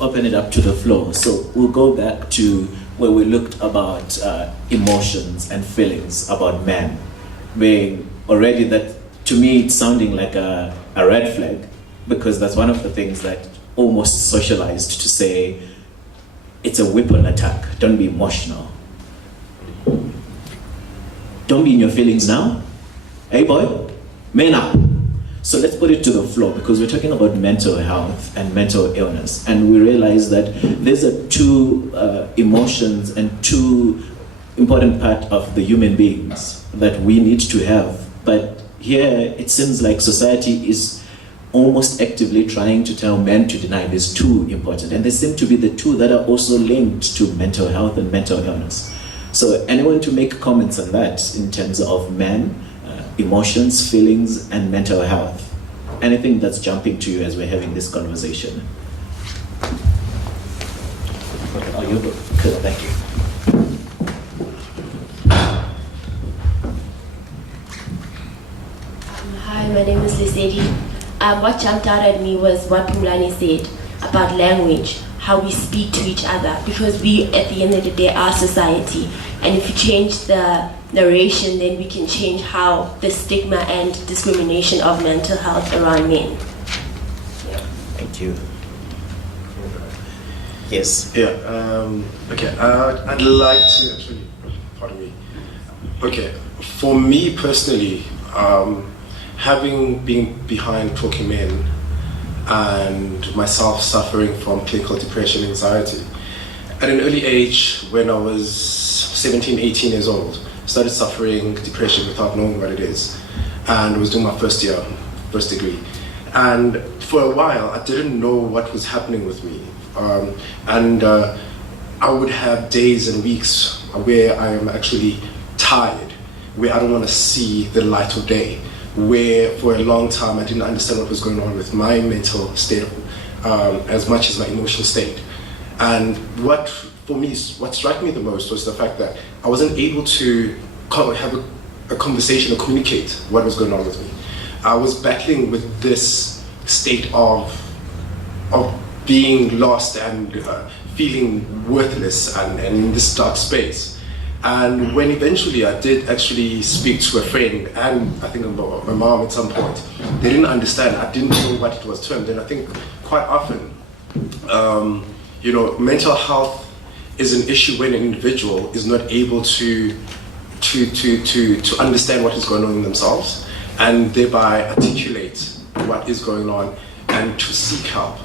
open it up to the floor. So we'll go back to where we looked about emotions and feelings about men being already, that to me it's sounding like a red flag, because that's one of the things that almost socialized to say it's a weapon attack. Don't be emotional. Don't be in your feelings now. Hey boy, man up. So let's put it to the floor, because we're talking about mental health and mental illness, and we realize that these are two emotions and two important part of the human beings that we need to have. But here it seems like society is almost actively trying to tell men to deny these two important, and they seem to be the two that are also linked to mental health and mental illness. So anyone to make comments on that in terms of men, emotions, feelings, and mental health? Anything that's jumping to you as we're having this conversation? Oh, you go. Cool, thank you. Hi, my name is Lisedi. What jumped out at me was what Phumlani said about language, how we speak to each other, because we, at the end of the day, are society. And if you change the narration, then we can change how the stigma and discrimination of mental health around men. Yeah. Thank you. Yes. Yeah. Okay. I'd like to actually. Pardon me. Okay. For me personally, having been behind Talking Men and myself suffering from clinical depression, anxiety, at an early age, when I was 17, 18 years old, started suffering depression without knowing what it is, and was doing my first degree. And for a while, I didn't know what was happening with me. I would have days and weeks where I am actually tired, where I don't want to see the light of day, where for a long time I didn't understand what was going on with my mental state as much as my emotional state. And what struck me the most was the fact that I wasn't able to have a conversation or communicate what was going on with me. I was battling with this state of being lost and feeling worthless and in this dark space. And when eventually I did actually speak to a friend, and I think my mom at some point, they didn't understand. I didn't know what it was termed. And I think quite often, mental health is an issue when an individual is not able to understand what is going on in themselves, and thereby articulate what is going on and to seek help.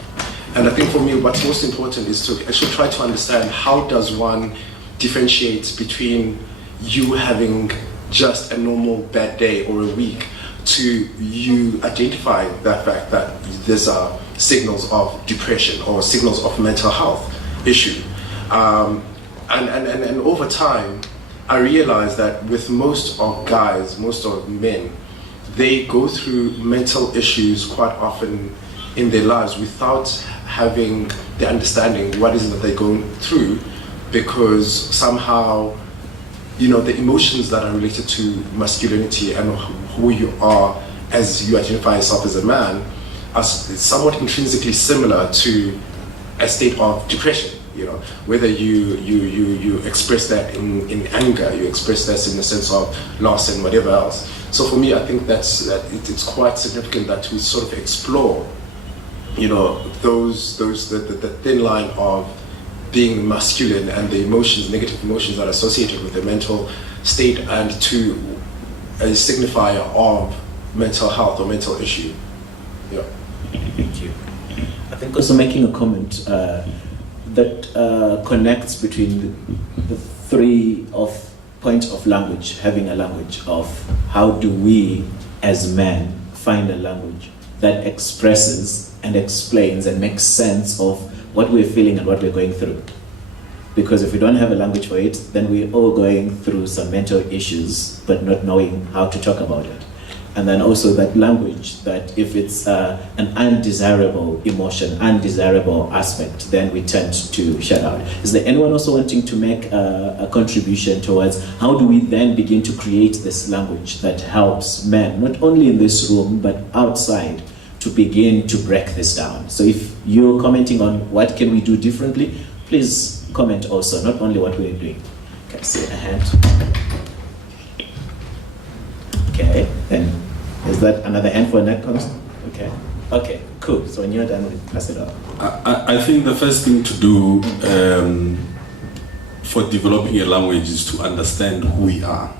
And I think for me, what's most important is to actually try to understand, how does one differentiate between you having just a normal bad day or a week to you identifying that fact that these are signals of depression or signals of mental health issue. And over time, I realized that with most of guys, most of men, they go through mental issues quite often in their lives without having the understanding what is it that they're going through, because somehow, the emotions that are related to masculinity and who you are as you identify yourself as a man are somewhat intrinsically similar to a state of depression. Whether you express that in anger, you express that in the sense of loss and whatever else. So for me, I think it's quite significant that we sort of explore, the thin line of being masculine and the emotions, negative emotions that are associated with the mental state, and to a signifier of mental health or mental issue. Yeah. Thank you. I think also making a comment that connects between the three of point of language, having a language of how do we as men find a language that expresses and explains and makes sense of what we're feeling and what we're going through. Because if we don't have a language for it, then we're all going through some mental issues, but not knowing how to talk about it. And then also that language, that if it's an undesirable emotion, undesirable aspect, then we tend to shut out. Is there anyone also wanting to make a contribution towards how do we then begin to create this language that helps men, not only in this room, but outside, to begin to break this down. So if you're commenting on what can we do differently, please comment also, not only what we're doing. Can I see a hand? Okay, then is that another hand for net comes? Okay. Okay, cool. So when you're done, we'll pass it on. I think the first thing to do for developing a language is to understand who we are,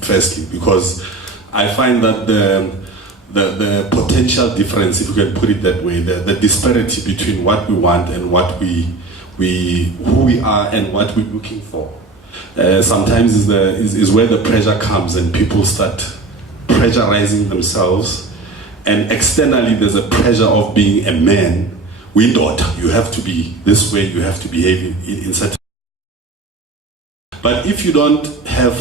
firstly, because I find that the potential difference, if you can put it that way, the disparity between what we want and what who we are and what we're looking for, sometimes is where the pressure comes and people start pressurizing themselves. And externally, there's a pressure of being a man. We thought you have to be this way, you have to behave in certain. But if you don't have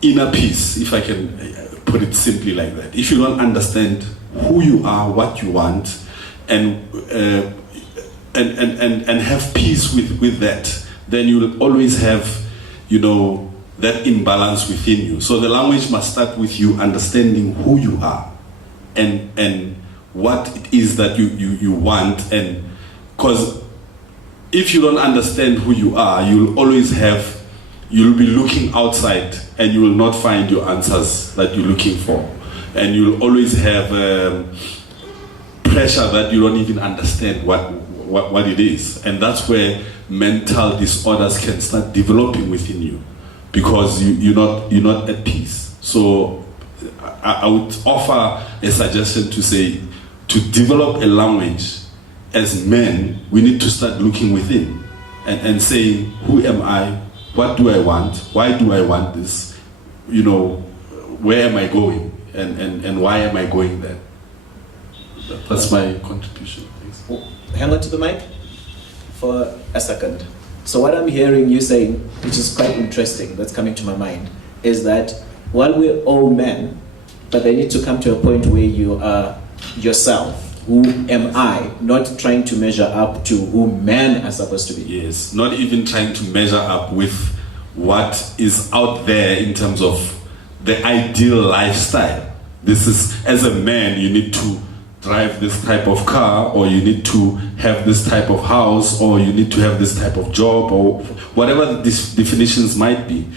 inner peace, if I can put it simply like that, if you don't understand who you are, what you want, and have peace with that, then you will always have, that imbalance within you. So the language must start with you understanding who you are. And what it is that you want, and because if you don't understand who you are, you'll be looking outside and you will not find your answers that you're looking for, and you'll always have pressure that you don't even understand what it is, and that's where mental disorders can start developing within you, because you're not at peace. So I would offer a suggestion to say, to develop a language as men, we need to start looking within and saying, who am I? What do I want? Why do I want this? Where am I going? And why am I going there? That's my contribution. Thanks. Hang on to the mic for a second. So what I'm hearing you saying, which is quite interesting, that's coming to my mind, is that while we're all men, but they need to come to a point where you are yourself. Who am I? Not trying to measure up to who men are supposed to be. Yes, not even trying to measure up with what is out there in terms of the ideal lifestyle. This is, as a man, you need to drive this type of car, or you need to have this type of house, or you need to have this type of job, or whatever these definitions might be.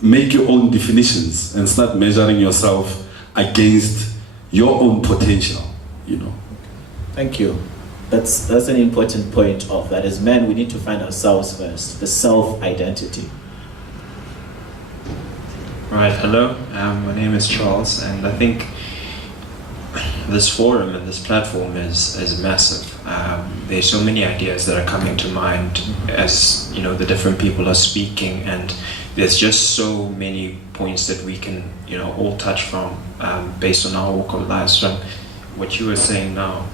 Make your own definitions and start measuring yourself against your own potential, Thank you. That's an important point of that. As men, we need to find ourselves first, the self-identity. Right, hello, my name is Charles, and I think this forum and this platform is massive. There's so many ideas that are coming to mind as the different people are speaking, and there's just so many points that we can all touch from based on our walk of lives. From what you were saying now,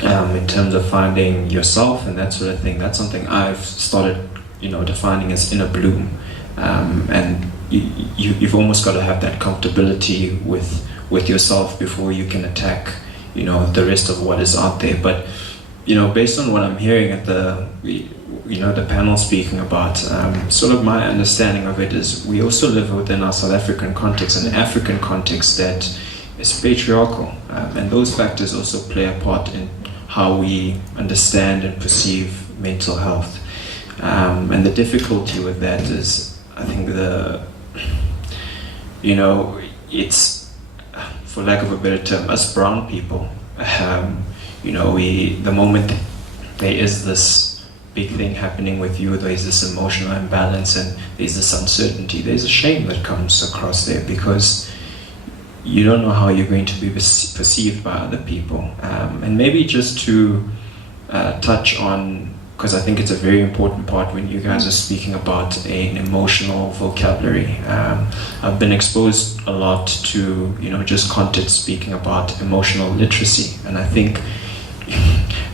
in terms of finding yourself and that sort of thing, that's something I've started defining as inner bloom, and you've almost got to have that comfortability with yourself before you can attack the rest of what is out there. But based on what I'm hearing at the panel speaking about, sort of my understanding of it is we also live within our South African context, an African context that is patriarchal, and those factors also play a part in how we understand and perceive mental health, and the difficulty with that is, I think it's, for lack of a better term, us brown people, the moment there is this big thing happening with you, there's this emotional imbalance and there's this uncertainty, there's a shame that comes across there, because you don't know how you're going to be perceived by other people. And maybe just to touch on, because I think it's a very important part when you guys are speaking about an emotional vocabulary. I've been exposed a lot to, just content speaking about emotional literacy. And I think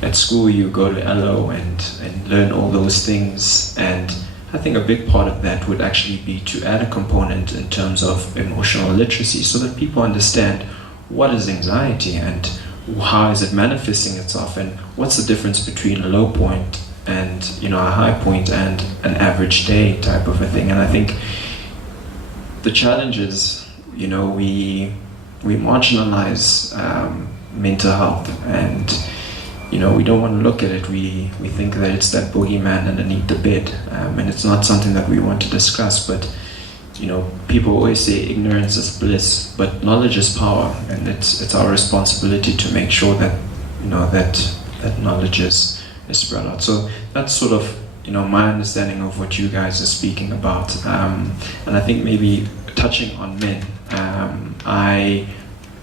at school you go to LO and learn all those things. And I think a big part of that would actually be to add a component in terms of emotional literacy so that people understand what is anxiety and how is it manifesting itself, and what's the difference between a low point and a high point and an average day type of a thing. And I think the challenge is we marginalize mental health, and we don't want to look at it. We think that it's that boogeyman underneath the bed, and it's not something that we want to discuss. But people always say ignorance is bliss, but knowledge is power, and it's our responsibility to make sure that that knowledge is spread out. So that's sort of my understanding of what you guys are speaking about, and I think maybe touching on men, I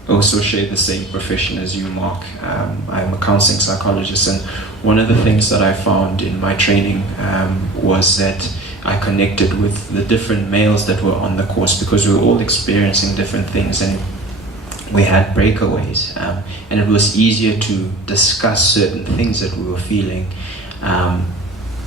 also share the same profession as you, Mark. I'm a counseling psychologist, and one of the things that I found in my training was that I connected with the different males that were on the course, because we were all experiencing different things, and we had breakaways, and it was easier to discuss certain things that we were feeling.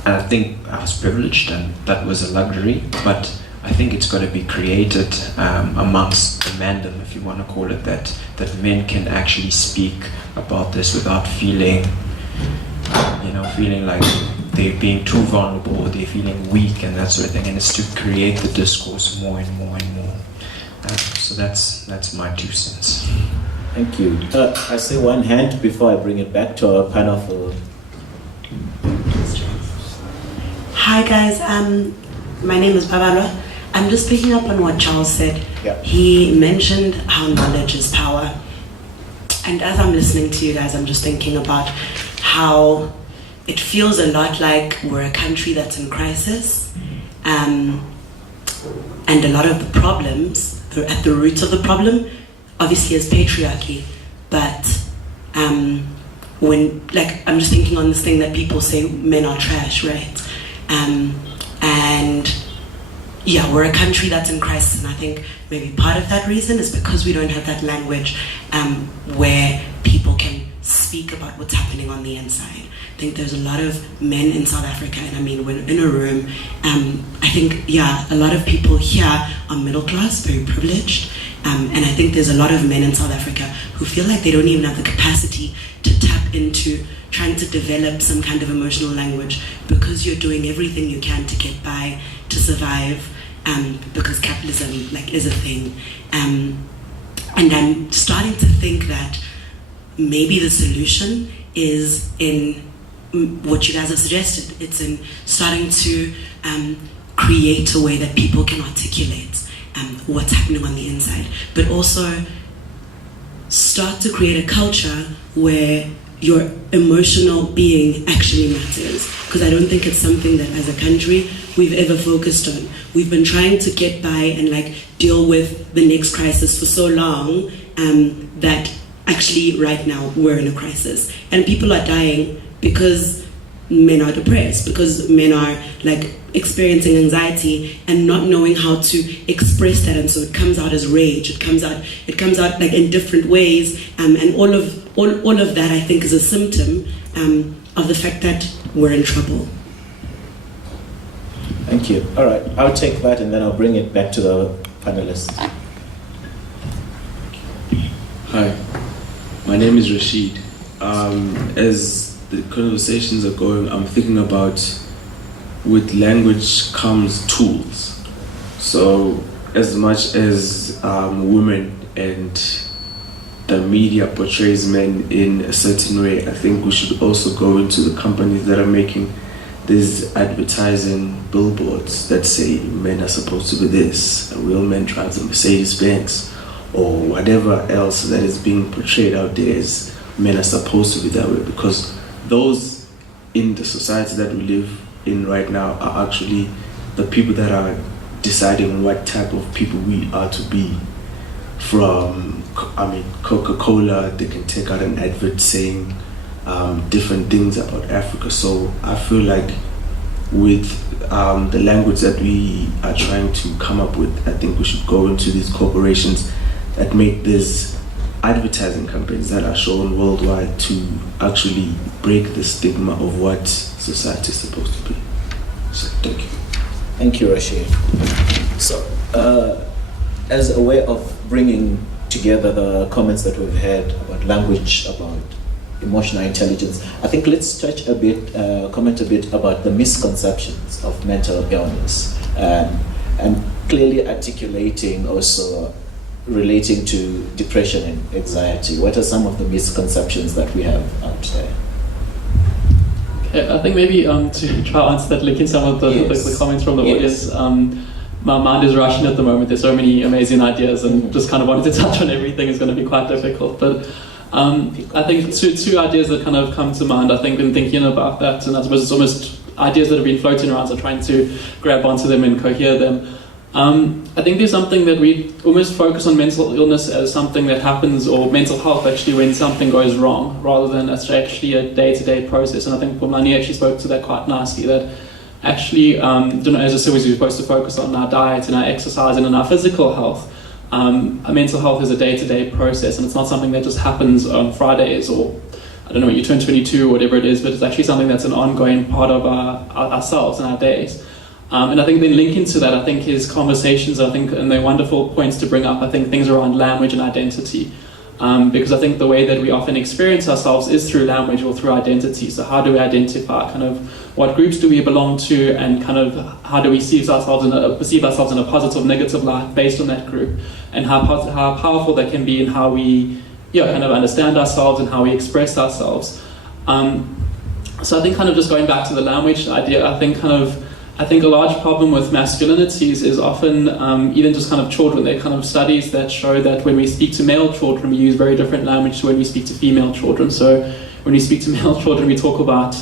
And I think I was privileged, and that was a luxury, but I think it's got to be created amongst the mandem, if you want to call it that men can actually speak about this without feeling like they're being too vulnerable, or they're feeling weak and that sort of thing. And it's to create the discourse more and more and more. So that's my 2 cents. Thank you. I see one hand before I bring it back to our panel for... Hi guys, my name is Babalwa. I'm just picking up on what Charles said. Yeah. He mentioned how knowledge is power. And as I'm listening to you guys, I'm just thinking about how it feels a lot like we're a country that's in crisis. And a lot of the problems, at the root of the problem, obviously is patriarchy. But I'm just thinking on this thing that people say men are trash, right? And yeah, we're a country that's in crisis, and I think maybe part of that reason is because we don't have that language where people can speak about what's happening on the inside. I think there's a lot of men in South Africa, and I mean, we're in a room, I think, yeah, a lot of people here are middle class, very privileged, and I think there's a lot of men in South Africa who feel like they don't even have the capacity to tap into trying to develop some kind of emotional language, because you're doing everything you can to get by, to survive, because capitalism is a thing. And I'm starting to think that maybe the solution is in what you guys have suggested. It's in starting to create a way that people can articulate what's happening on the inside, but also start to create a culture where your emotional being actually matters, because I don't think it's something that as a country we've ever focused on. We've been trying to get by and deal with the next crisis for so long that actually right now we're in a crisis, and people are dying because men are depressed, because men are experiencing anxiety and not knowing how to express that, and so it comes out as rage. It comes out in different ways, and all of that I think is a symptom of the fact that we're in trouble. Thank you. All right, I'll take that and then I'll bring it back to the panelists. Hi, my name is Rashid. As the conversations are going, I'm thinking about with language comes tools. So as much as women and the media portrays men in a certain way, I think we should also go into the companies that are making these advertising billboards that say men are supposed to be this, a real man drives a Mercedes-Benz, or whatever else that is being portrayed out there as men are supposed to be that way, because those in the society that we live in right now are actually the people that are deciding what type of people we are to be. From, Coca-Cola, they can take out an advert saying different things about Africa. So I feel like with the language that we are trying to come up with, I think we should go into these corporations that make these advertising campaigns that are shown worldwide to actually break the stigma of what society is supposed to be. So thank you. Thank you, Rashid. So, as a way of bringing together the comments that we've had about language, about emotional intelligence, I think let's touch a bit, comment a bit about the misconceptions of mental illness, and clearly articulating also relating to depression and anxiety? What are some of the misconceptions that we have out there? Okay, I think maybe to try to answer that, linking some of the comments from the audience. My mind is rushing at the moment. There's so many amazing ideas, and just kind of wanting to touch on everything is going to be quite difficult. But I think two ideas that kind of come to mind, I think, in thinking about that, and I suppose it's almost ideas that have been floating around, so trying to grab onto them and cohere them. I think there's something that we almost focus on mental illness as something that happens, or mental health actually, when something goes wrong, rather than as actually a day-to-day process. And I think Phumlani actually spoke to that quite nicely, that actually, as I said, we're supposed to focus on our diet and our exercise and on our physical health. Mental health is a day-to-day process, and it's not something that just happens on Fridays, or I don't know, when you turn 22 or whatever it is, but it's actually something that's an ongoing part of ourselves and our days. And I think then linking to that, I think his conversations, and they're wonderful points to bring up, I think things around language and identity. Because I think the way that we often experience ourselves is through language or through identity. So how do we identify kind of what groups do we belong to, and kind of how do we perceive ourselves in a positive, negative light based on that group, and how powerful that can be in how we kind of understand ourselves and how we express ourselves. So I think kind of just going back to the language idea, I think a large problem with masculinities is often even just kind of children. There are kind of studies that show that when we speak to male children, we use very different language to when we speak to female children. So when we speak to male children, we talk about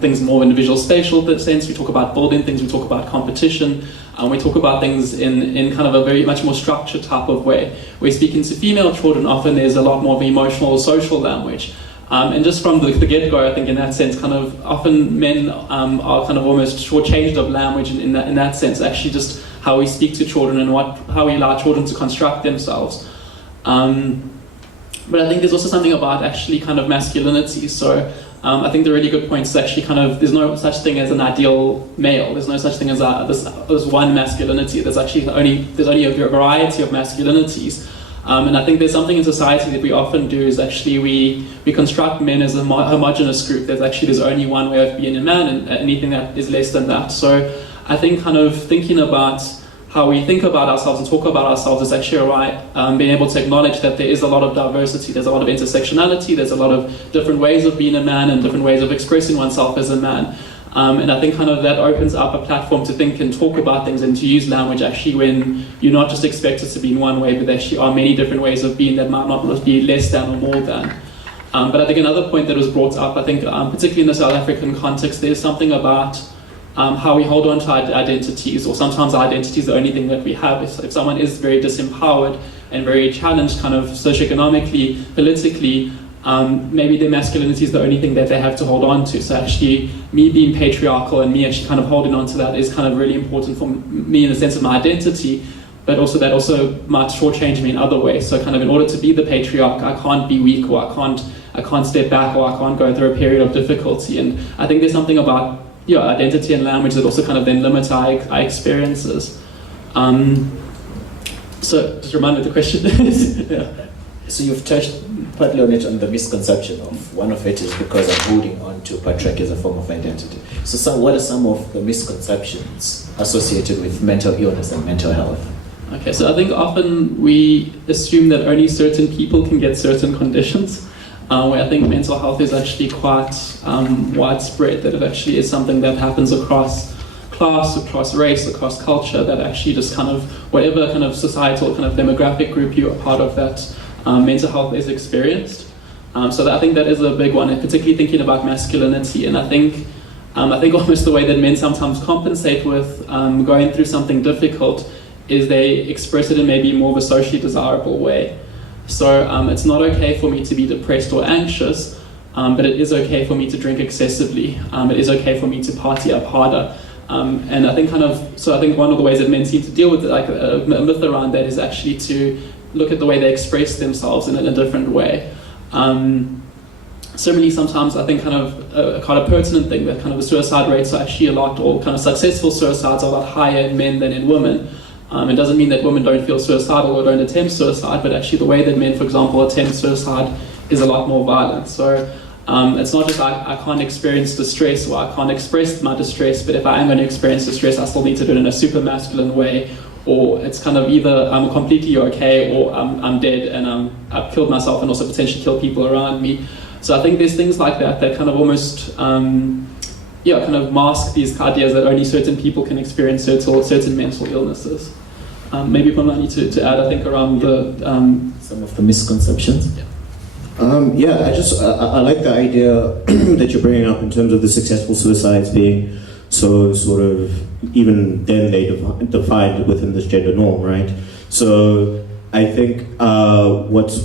things more in the visual spatial sense. We talk about building things. We talk about competition. We talk about things in kind of a very much more structured type of way. We're speaking to female children, often there's a lot more of emotional or social language. And just from the get-go, I think in that sense, kind of often men are kind of almost shortchanged of language in that sense, actually just how we speak to children and how we allow children to construct themselves. But I think there's also something about actually kind of masculinity. So I think the really good point is actually kind of, there's no such thing as an ideal male. There's no such thing as this one masculinity. There's only a variety of masculinities. And I think there's something in society that we often do is actually we construct men as a homogenous group. There's only one way of being a man, and anything that is less than that. So I think kind of thinking about how we think about ourselves and talk about ourselves is actually being able to acknowledge that there is a lot of diversity, there's a lot of intersectionality, there's a lot of different ways of being a man and different ways of expressing oneself as a man. And I think kind of that opens up a platform to think and talk about things and to use language actually when you're not just expected to be in one way, but there actually are many different ways of being that might not be less than or more than. But I think another point that was brought up, I think particularly in the South African context, there's something about how we hold on to our identities, or sometimes our identity is the only thing that we have. If someone is very disempowered and very challenged kind of socioeconomically, politically, maybe their masculinity is the only thing that they have to hold on to. So actually, me being patriarchal and me actually kind of holding on to that is kind of really important for me in the sense of my identity, but also that also might shortchange me in other ways. So kind of in order to be the patriarch, I can't be weak, or I can't step back, or I can't go through a period of difficulty. And I think there's something about identity and language that also kind of then limit our experiences. So just remind me of the question. Yeah. So you've touched partly on it, on the misconception of one of it is because I'm holding on to patriarchy as a form of identity. So what are some of the misconceptions associated with mental illness and mental health? Okay, so I think often we assume that only certain people can get certain conditions, where I think mental health is actually quite widespread, that it actually is something that happens across class, across race, across culture, that actually just kind of, whatever kind of societal kind of demographic group you are part of, that mental health is experienced. So I think that is a big one, and particularly thinking about masculinity. And I think almost the way that men sometimes compensate with going through something difficult is they express it in maybe more of a socially desirable way. So it's not okay for me to be depressed or anxious, but it is okay for me to drink excessively. It is okay for me to party up harder. And I think I think one of the ways that men seem to deal with it, like a myth around that, is actually to look at the way they express themselves in a different way. Similarly, sometimes I think kind of pertinent thing that kind of the suicide rates are actually a lot, or kind of successful suicides are a lot higher in men than in women. It doesn't mean that women don't feel suicidal or don't attempt suicide, but actually the way that men, for example, attempt suicide is a lot more violent. So it's not just I can't experience distress, or I can't express my distress, but if I am going to experience distress, I still need to do it in a super masculine way, or it's kind of either I'm completely okay or I'm dead and I've killed myself and also potentially killed people around me. So I think there's things like that that kind of almost kind of mask these ideas that only certain people can experience certain mental illnesses. Maybe Phumlani to add, I think, around the some of the misconceptions. Yeah. I like the idea that you're bringing up in terms of the successful suicides being so sort of, even then they defined within this gender norm, right? So I think what's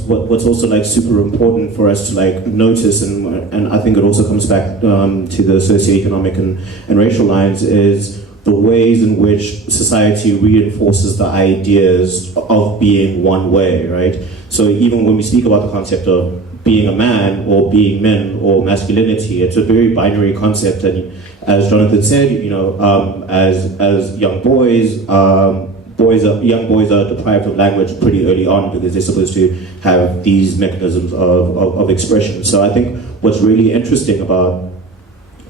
also like super important for us to like notice, and I think it also comes back to the socioeconomic and racial lines, is the ways in which society reinforces the ideas of being one way, right? So even when we speak about the concept of being a man or being men or masculinity, it's a very binary concept. And as Jonathan said, as young boys, young boys are deprived of language pretty early on because they're supposed to have these mechanisms of expression. So I think what's really interesting about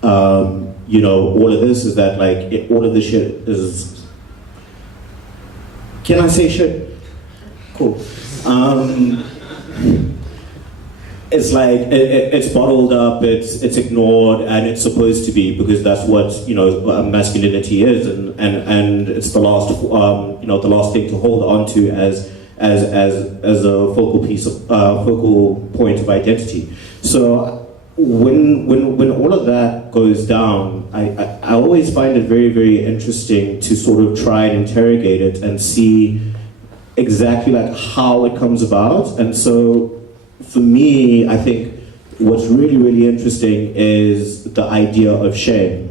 all of this is that like all of this shit is. Can I say shit? Cool. It's like it's bottled up, it's ignored, and it's supposed to be because that's what masculinity is, and it's the last the last thing to hold on to as a focal point of identity. So when all of that goes down, I always find it very, very interesting to sort of try and interrogate it and see exactly like how it comes about. And so for me, I think what's really, really interesting is the idea of shame.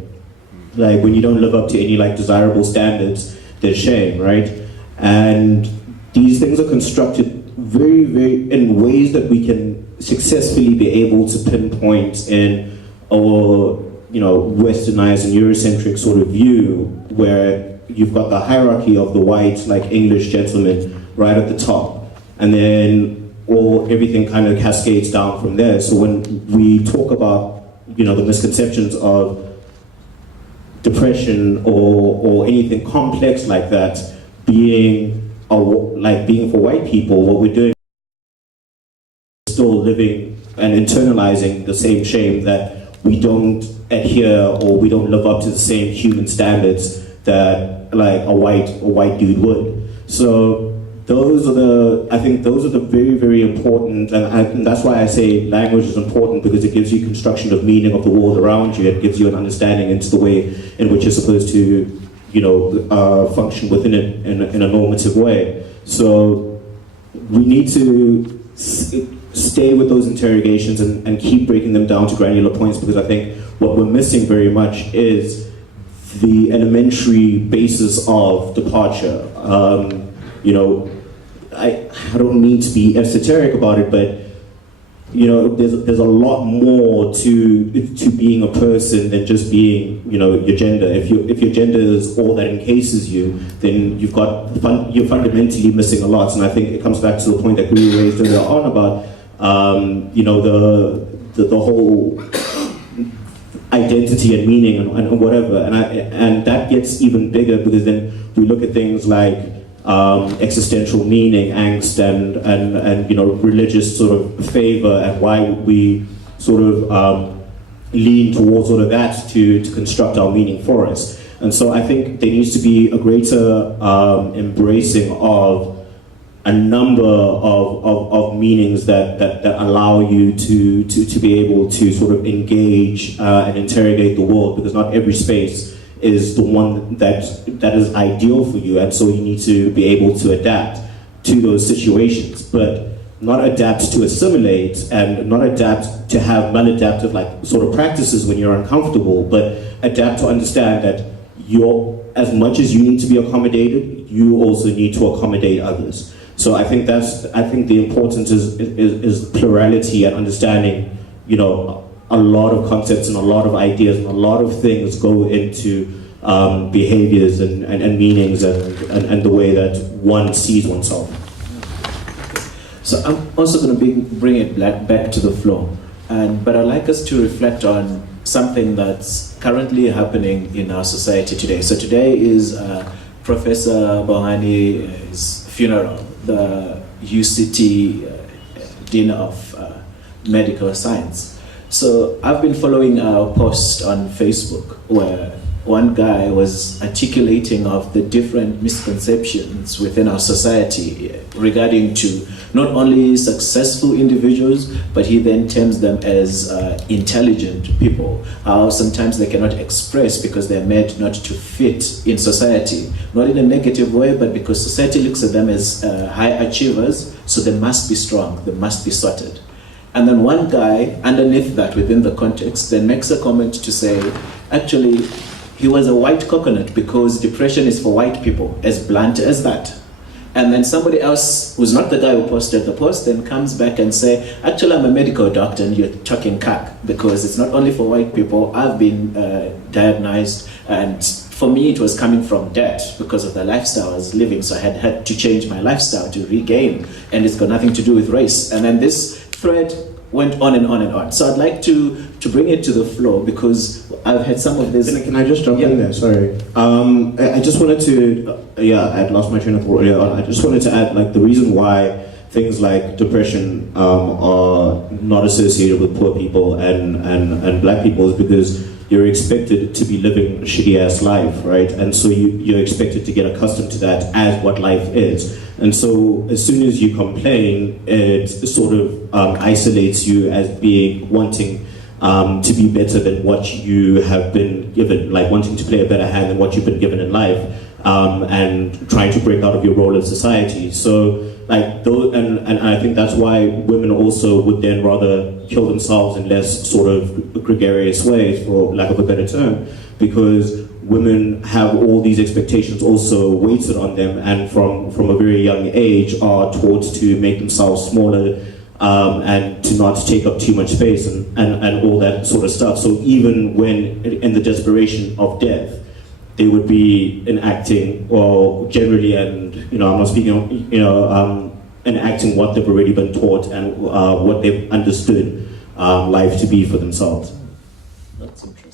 Like when you don't live up to any like desirable standards, there's shame, right? And these things are constructed very, very in ways that we can successfully be able to pinpoint in our westernized and Eurocentric sort of view, where you've got the hierarchy of the white like English gentleman right at the top, and then everything kind of cascades down from there. So when we talk about the misconceptions of depression or anything complex like that being for white people, what we're doing is still living and internalizing the same shame that we don't adhere or we don't live up to the same human standards that like a white dude would. So I think those are the very, very important, and that's why I say language is important, because it gives you construction of meaning of the world around you. It gives you an understanding into the way in which you're supposed to, function within it in a normative way. So we need to stay with those interrogations and keep breaking them down to granular points, because I think what we're missing very much is the elementary basis of departure. I don't mean to be esoteric about it, but there's a lot more to being a person than just being your gender. If your gender is all that encases you, then you're fundamentally missing a lot. And I think it comes back to the point that we raised earlier on about the whole identity and meaning and whatever. And that gets even bigger, because then we look at things like existential meaning, angst, and religious sort of favor, and why we sort of lean towards sort of that to construct our meaning for us. And so I think there needs to be a greater embracing of a number of meanings that allow you to be able to sort of engage and interrogate the world, because not every space is the one that is ideal for you, and so you need to be able to adapt to those situations, but not adapt to assimilate, and not adapt to have maladaptive like sort of practices when you're uncomfortable, but adapt to understand that as much as you need to be accommodated, you also need to accommodate others. So I think the importance is plurality and understanding, a lot of concepts and a lot of ideas and a lot of things go into behaviors and meanings and the way that one sees oneself. So I'm also going to bring it back to the floor, but I'd like us to reflect on something that's currently happening in our society today. So today is Professor Bongani's funeral, the UCT Dean of Medical Science. So I've been following a post on Facebook where one guy was articulating of the different misconceptions within our society regarding to not only successful individuals, but he then terms them as intelligent people. How sometimes they cannot express because they're made not to fit in society, not in a negative way, but because society looks at them as high achievers, so they must be strong, they must be sorted. And then one guy, underneath that, within the context, then makes a comment to say, actually, he was a white coconut because depression is for white people, as blunt as that. And then somebody else, who's not the guy who posted the post, then comes back and say, actually, I'm a medical doctor and you're talking cack, because it's not only for white people. I've been diagnosed, and for me, it was coming from debt because of the lifestyle I was living, so I had to change my lifestyle to regain, and it's got nothing to do with race. And then this thread went on and on and on. So I'd like to bring it to the floor because I've had some of this. Can I just jump in there? Sorry. I just wanted to, I'd lost my train of thought earlier on. I just wanted to add, like, the reason why things like depression are not associated with poor people and black people is because you're expected to be living a shitty ass life, right? And so you're expected to get accustomed to that as what life is. And so as soon as you complain, it sort of isolates you as being wanting to be better than what you have been given, like wanting to play a better hand than what you've been given in life, and trying to break out of your role in society. So, like, those, and I think that's why women also would then rather kill themselves in less sort of gregarious ways, for lack of a better term, because women have all these expectations also weighted on them, and from a very young age are taught to make themselves smaller, and to not take up too much space and all that sort of stuff. So even when in the desperation of death, they would be enacting, or generally, and I'm not speaking, enacting what they've already been taught and what they've understood life to be for themselves. That's interesting.